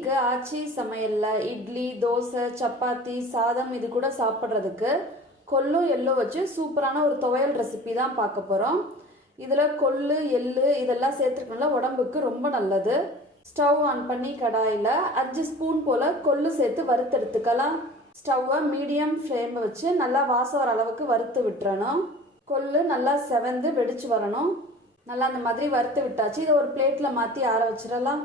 இன்னைக்கு ஆச்சி சமையலில் இட்லி தோசை சப்பாத்தி சாதம் இது கூட சாப்பிட்றதுக்கு கொல்லும் எள்ளு வச்சு சூப்பரான ஒரு துவையல் ரெசிபி தான் பார்க்க போகிறோம் இதில் கொள்ளு எள்ளு இதெல்லாம் சேர்த்துருக்கனால உடம்புக்கு ரொம்ப நல்லது. ஸ்டவ் ஆன் பண்ணி கடாயில் அஞ்சு ஸ்பூன் போல் கொள்ளு சேர்த்து வறுத்தெடுத்துக்கலாம் ஸ்டவ்வை மீடியம் ஃப்ளேம் வச்சு நல்லா வாசம் வர அளவுக்கு வறுத்து விட்டுறணும். கொள்ளு நல்லா செவந்து வெடிச்சு வரணும். நல்லா அந்த மாதிரி வறுத்து விட்டாச்சு. இதை ஒரு பிளேட்டில் மாற்றி ஆற வச்சிடலாம்.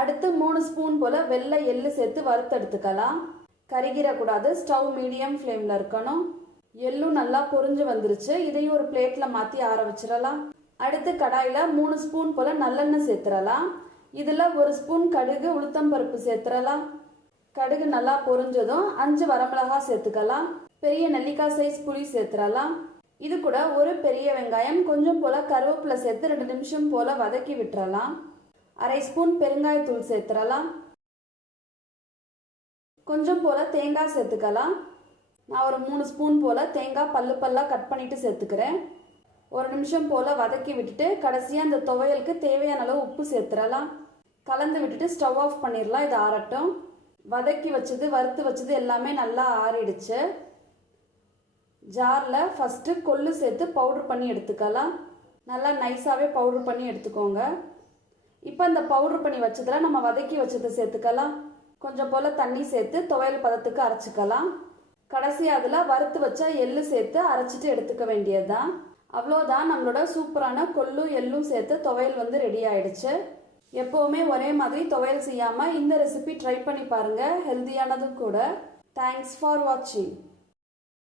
அடுத்து மூணு ஸ்பூன் போல் வெள்ளை எள்ளு சேர்த்து வறுத்தெடுத்துக்கலாம் கருகிடக்கூடாது ஸ்டவ் மீடியம் ஃப்ளேமில் இருக்கணும். எள்ளும் நல்லா பொரிஞ்சு வந்துருச்சு. இதையும் ஒரு பிளேட்டில் மாற்றி ஆற வச்சிடலாம். அடுத்து கடாயில் மூணு ஸ்பூன் போல் நல்லெண்ணெய் சேர்த்துடலாம். இதில் ஒரு ஸ்பூன் கடுகு உளுத்தம்பருப்பு சேர்த்துடலாம். கடுகு நல்லா பொரிஞ்சதும் அஞ்சு வரமிளகா சேர்த்துக்கலாம். பெரிய நெல்லிக்காய் சைஸ் புளி சேர்த்துடலாம். இது கூட ஒரு பெரிய வெங்காயம் கொஞ்சம் போல் கருவேப்பிலை சேர்த்து ரெண்டு நிமிஷம் போல் வதக்கி விட்டுறலாம். அரை ஸ்பூன் பெருங்காயத்தூள் சேர்த்துடலாம். கொஞ்சம் போல் தேங்காய் சேர்த்துக்கலாம். நான் ஒரு மூணு ஸ்பூன் போல் தேங்காய் பல்லு பல்லாக கட் பண்ணிட்டு சேர்த்துக்கிறேன். ஒரு நிமிஷம் போல் வதக்கி விட்டுட்டு கடைசியாக அந்த துவையலுக்கு தேவையான அளவு உப்பு சேர்த்துடலாம். கலந்து விட்டுட்டு ஸ்டவ் ஆஃப் பண்ணிடலாம். இது ஆறட்டும். வதக்கி வச்சது வறுத்து வச்சது எல்லாமே நல்லா ஆறிடுச்சு. ஜாரில் ஃபஸ்ட்டு கொள்ளு சேர்த்து பவுடர் பண்ணி எடுத்துக்கலாம். நல்லா நைஸாகவே பவுடர் பண்ணி எடுத்துக்கோங்க. இப்போ இந்த பவுடர் பண்ணி வச்சதில் நம்ம வதக்கி வச்சதை சேர்த்துக்கலாம். கொஞ்சம் போல் தண்ணி சேர்த்து துவையல் பதத்துக்கு அரைச்சிக்கலாம். கடைசி அதில் வறுத்து வச்சா எள்ளு சேர்த்து அரைச்சிட்டு எடுத்துக்க வேண்டியது தான் அவ்வளோதான் நம்மளோட சூப்பரான கொள்ளும் எள்ளும் சேர்த்து துவையல் வந்து ரெடி ஆயிடுச்சு. எப்போவுமே ஒரே மாதிரி துவையல் செய்யாமல் இந்த ரெசிபி ட்ரை பண்ணி பாருங்கள் ஹெல்த்தியானதும் கூட. தேங்க்ஸ் ஃபார் வாட்சிங்